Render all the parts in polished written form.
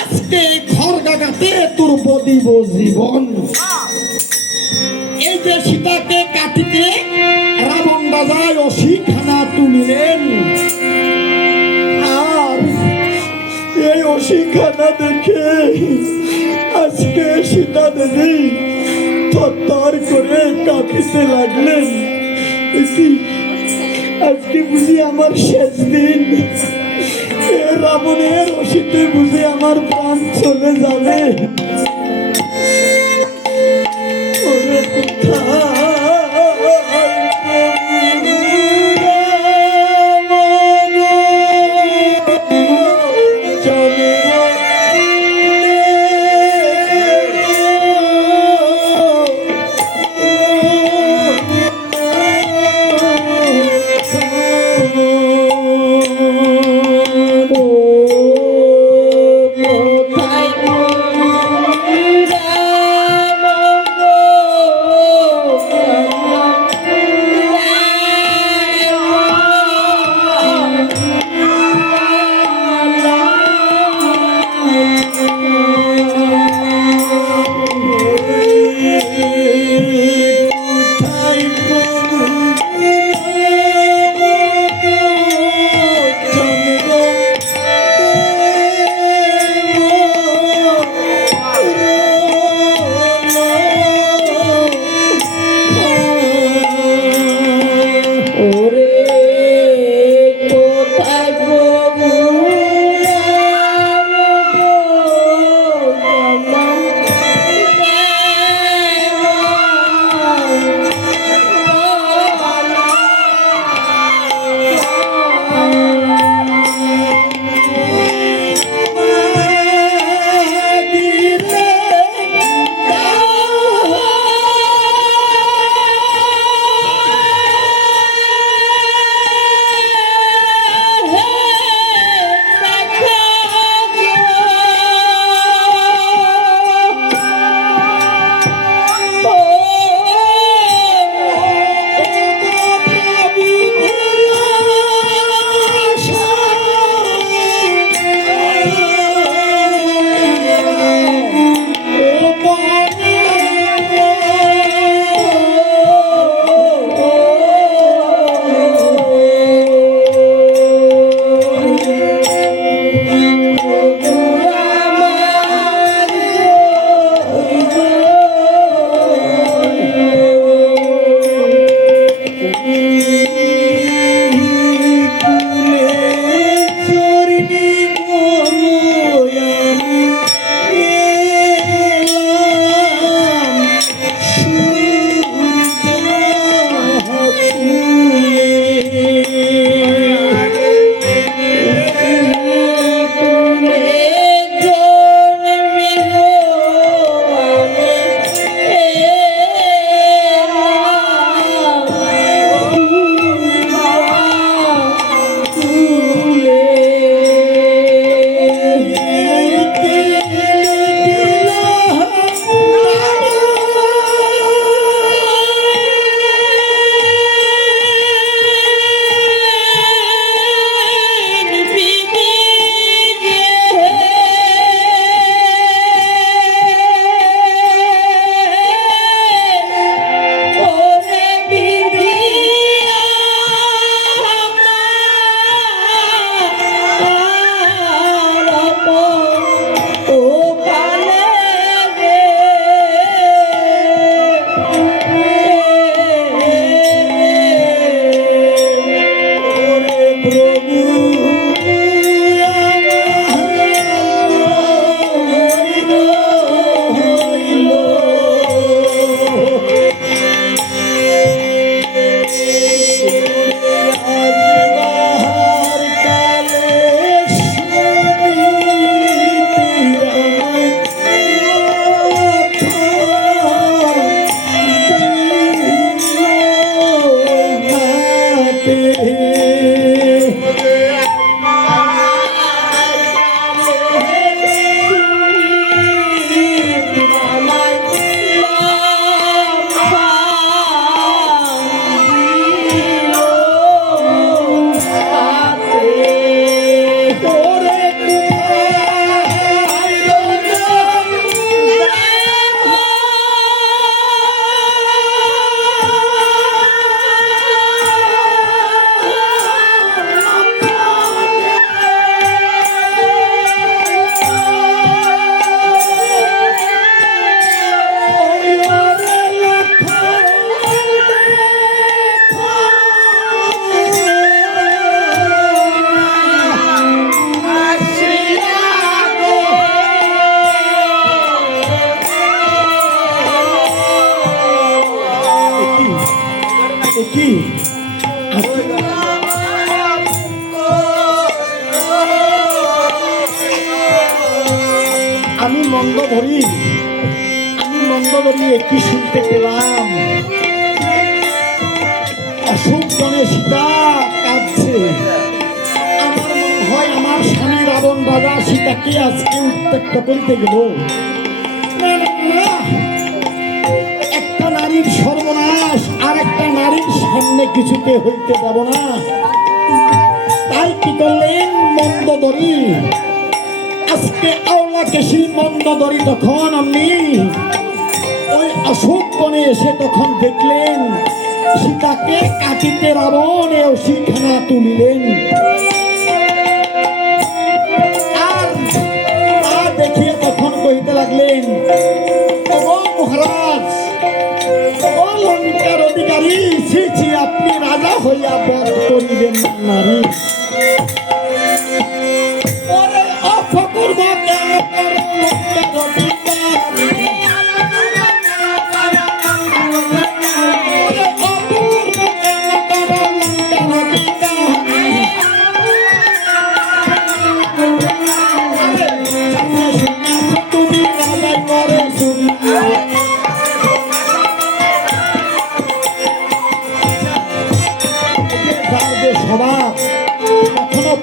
আজকে ঘর গাগাতে তোর বদিব জীবন। এই যে সীতাকে কাটিতে রাবণ বাজায় অশিখানা তুলিলেন, আর এই অশিখানা দেখে আজকে সীতা দেবী থরথর করে কাঁপিতে লাগলেন। আজকে বুঝি আমার শেষ দিন, রাবণের অশিতে বুঝি আমার প্রাণ চলে যাবে। ওরে আমি মন্দ ধরি একটি শুনতে পেলাম, অশোক বনে সীতা কাঁদছে। আমার মনে হয় আমার স্বামী রাবণ রাজা সীতাকে আজকে উত্ত্যক্ত করতে গেল। না না না, একটা নারীর সর্বনাশ আর একটা নারীর সামনে কিছুতে হইতে দেব না। তাই কি করলেন মন্দোদরী, আজকে আওলা কেশি মন্দোদরী তখন আপনি ওই অশোক বনে এসে তখন দেখলেন সীতাকে কাটিতে রাবণ এও শিখানা তুলিলেন। আর তা দেখিয়ে তখন কহিতে লাগলেন, ও মহারাজ, ও লঙ্কার অধিকারী, ছি আপনি রাজা হইয়া বধ করিবেন নারী। ওরে অপূর্ব কেন করো লঙ্কার অধিকারী,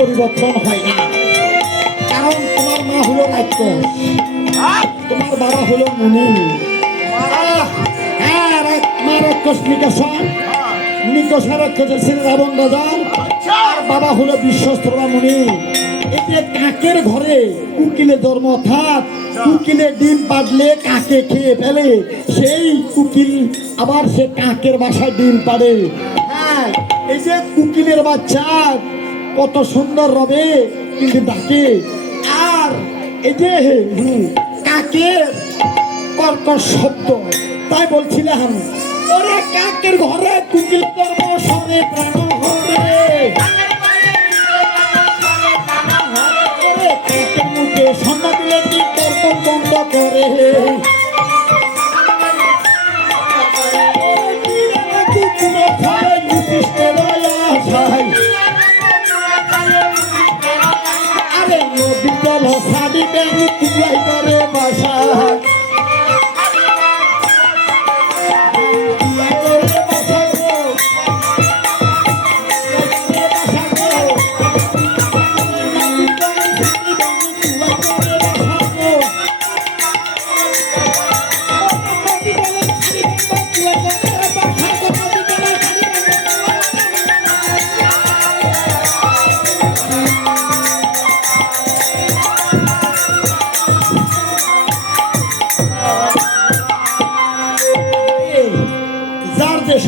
পরিবর্তন হয় না। কারণ তোমার মা হলো রাক্ষস, তোমার বাবা হলো মুনি। মা রাক্ষস নিকষা রাক্ষসের ছেলে রাবণ রাজা, আর বাবা হলো বিশ্বস্তরা মুনি। এতে কাকের ঘরে কুকিলে জন্ম, অর্থাৎ কুকিলে ডিম পাড়লে কাকে খেয়ে ফেলে, সেই কুকিল আবার সে কাকের বাসায় ডিম পাড়ে। হ্যাঁ, এই যে কুকিলের বাচ্চা কত সুন্দর রবে কিন্তু ডাকে, আর এই যে কাকের কর্কশ শব্দ। তাই বলছিলাম, ওরে কাকের ঘরে কুকিল কর্ম সরে প্রাণ হরে, কাকের মুখে সন্ধ্যা দিলে কি তর্ক বন্ধ করে। সাদি ব্যাংক কুলাই করে বাসা,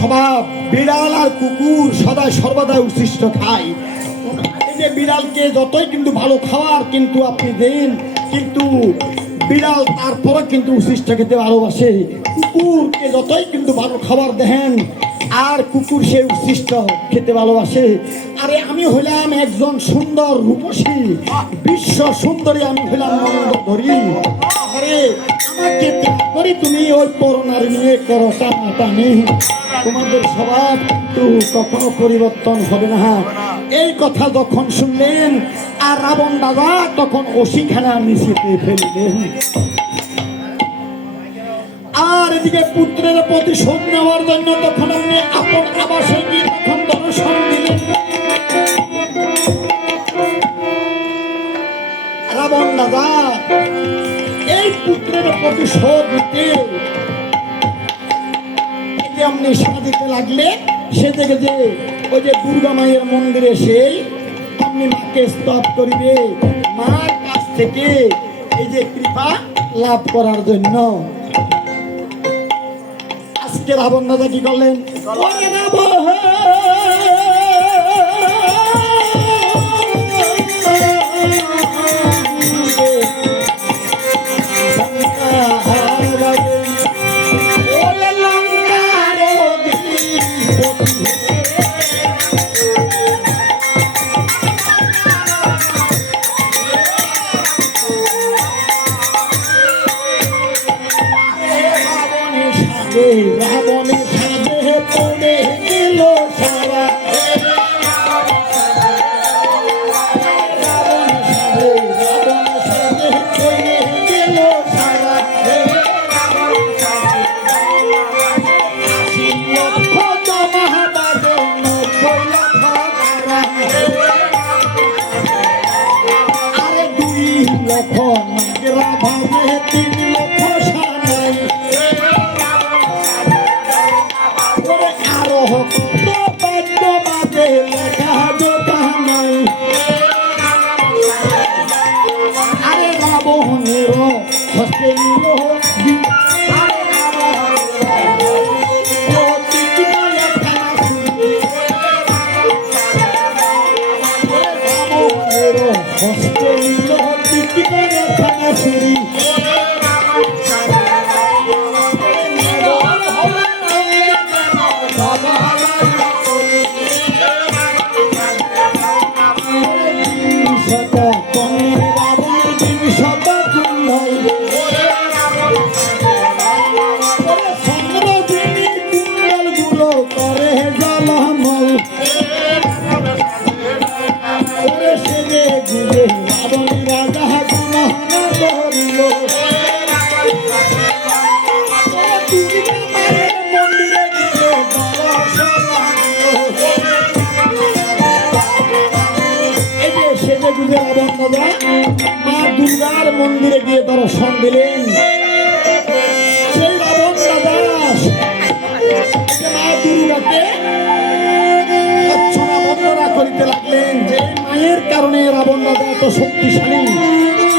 স্বভাব বিড়াল আর কুকুর সদাই সর্বদা উচ্ছিষ্ট খায়। এই যে বিড়ালকে যতই কিন্তু ভালো খাওয়ার কিন্তু আপনি দেন, কিন্তু বিড়াল তারপরে কিন্তু উচ্ছিষ্ট খেতে ভালোবাসে। কুকুরকে যতই কিন্তু ভালো খাবার দেন, আর কুকুর সে উচ্ছিষ্ট খেতে ভালোবাসে। আরে আমি হইলাম একজন সুন্দর রূপসী, বিশ্ব সুন্দরী, আমি হইলাম মন্দোদরী। আরে আমাকে করি তুমি ওই পরনারী নিয়ে করো টানাটানি, তোমাদের স্বভাব কিন্তু কখনো পরিবর্তন হবে না। এই কথা যখন শুনলেন আর রাবণ রাজা তখন অশিখানা নিচেতে ফেললেন। আর এদিকে পুত্রের প্রতিশোধ নেওয়ার জন্য তখন আপনি আপন আবাসে গিয়ে তখন দর্শন দিলেন। রাবণ রাজা এই পুত্রের প্রতিশোধ নিতে আপনি সাজিতে লাগলে, সে থেকে যে ওই যে দুর্গা মায়ের মন্দিরে সেই আপনি মাকে স্তব করিবে, মার কাছ থেকে এই যে কৃপা লাভ করার জন্য। আজকে রাবণ রাজা কি করলেন, রাবণের সাজে পড়ে গেল সারা। নাগরা ভাবে 3 লক্ষ সানাই ওরে আরো কত বাদ্য বাজে লেখা জোটা নাই আরে রাবণের হস্তে নিল হস্তে নিল টিকিটার খানা ছুরি মা দুর্গার মন্দিরে গিয়ে দর্শন দিলেন সেই রাবণ রাজা মা দুর্গাকে অর্চনা বন্দনা করিতে লাগলেন যে মায়ের কারণে রাবণ রাজা এত শক্তিশালী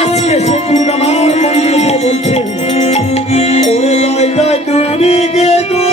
আজকে সে দুর্গা মার মন্দিরে গিয়ে বলছেন ওরে জয় জয় দুর্গে গো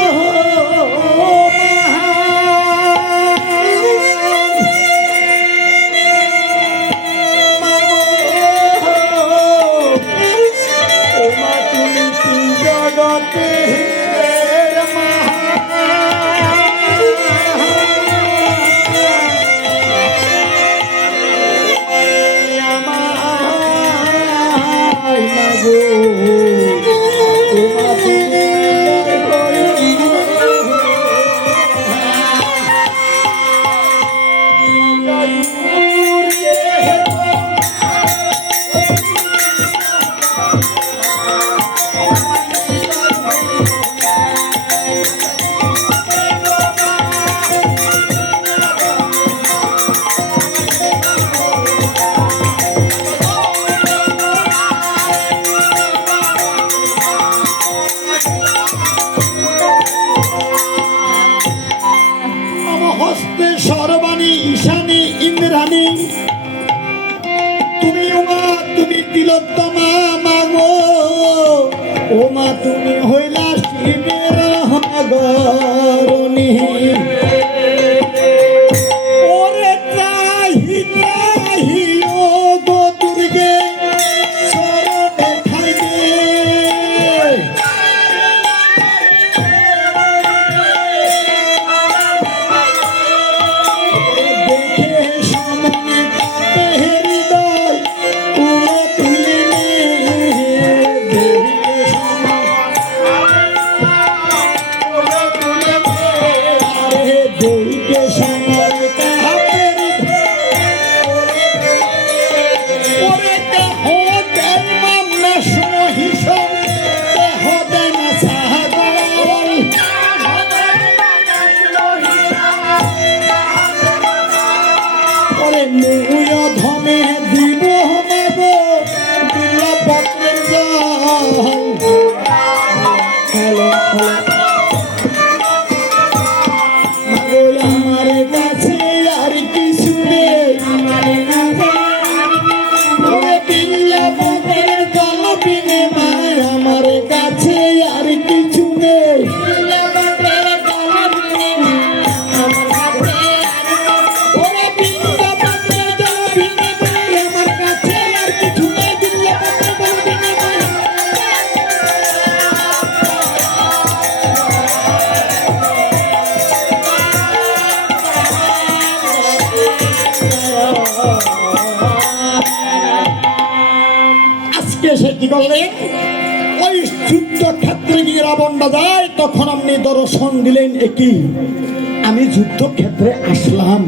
সর্বাণী ঈশানী ইন্দ্রাণী তুমি উমা তুমি তিলোত্তমা মাগো ও মা তুমি হইলা শিবের গরণী ওরে ত্রাহি ত্রাহি ও গো দুর্গে শরণে ঠাই দে ধমে দিব মাগ দিলা পত্রের আমার কাছে আর কিছু নেই দিলা পত্রের জল বিনে মায় আমার কাছে আর কিছু নেই সে কি করলেন ওই যুদ্ধ ক্ষেত্রে গিয়ে রাবণ যায় তখন আপনি দর্শন দিলেন একই আমি যুদ্ধ ক্ষেত্রে আসলাম